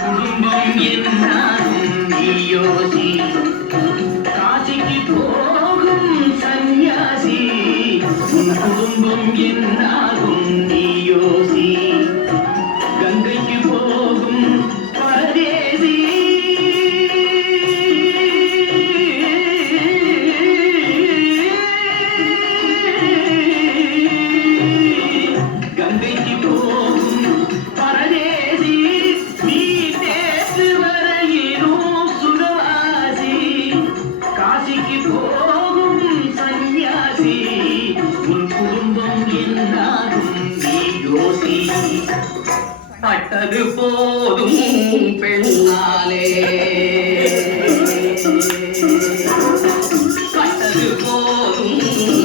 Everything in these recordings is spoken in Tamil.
குடும்பம் என்றாலும் நீயோசி காசிக்கு போகும் சன்னியாசி குடும்பம் என்றால் பட்டது போதும் பெண்ணாலே பட்டது போதும்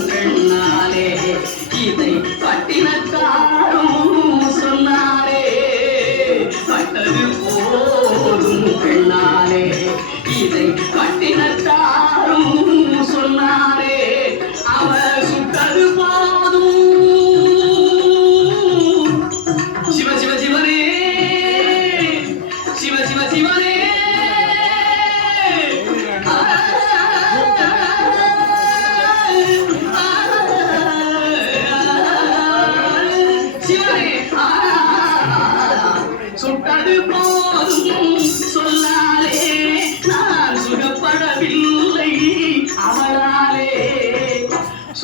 பெண்ணாலே இதை பட்டினக்காரும் சொன்னாரே. பட்டது போதும் பெண்ணாலே இதை பட்டினத்தார்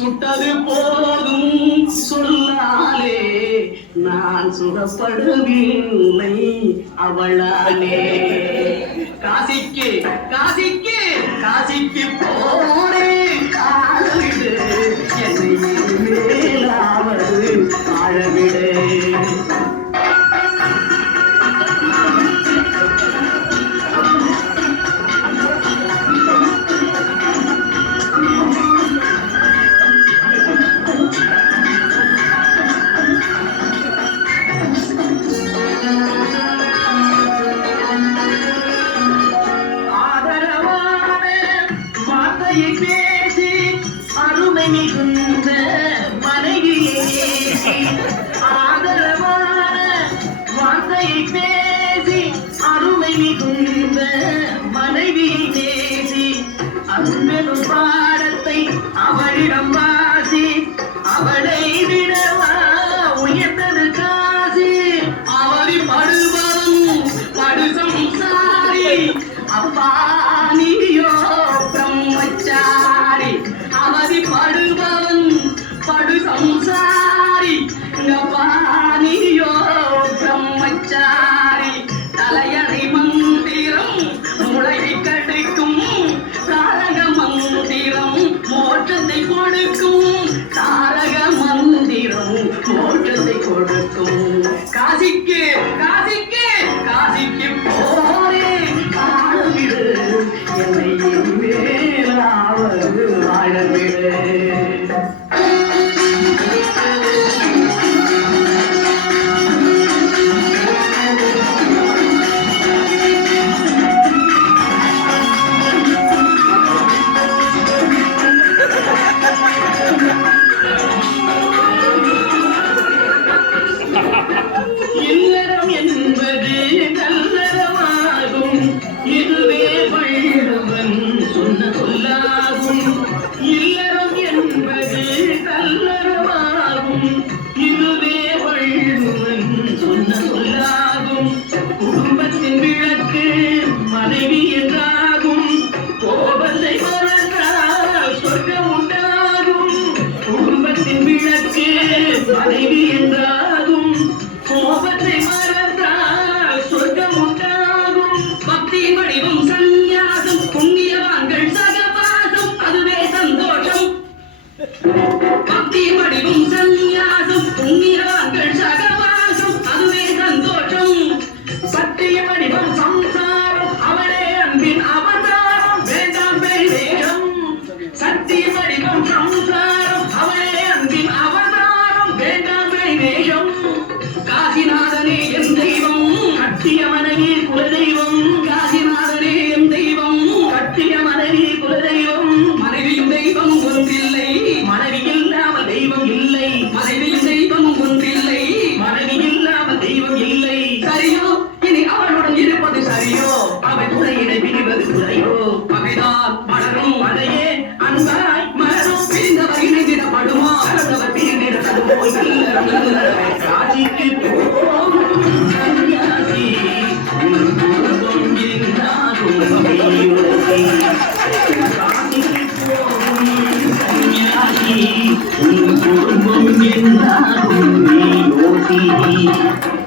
சுட்டது போதும் சொன்னாலே நான் சுடப்படுவில்லை அவளாலே. காசிக்கு காசிக்கு காசிக்கு போனே. உன்னும் அவரிடம் water, they wanna go. ஒருவன் சொன்ன சொல்லாகும் குடும்பத்தின் விளக்கு மனைவி என்றாகும். கோபத்தை மறந்தால் சொர்க்கம் உண்டாகும். குடும்பத்தின் விளக்கு மனைவி என்றாகும் 你有弟。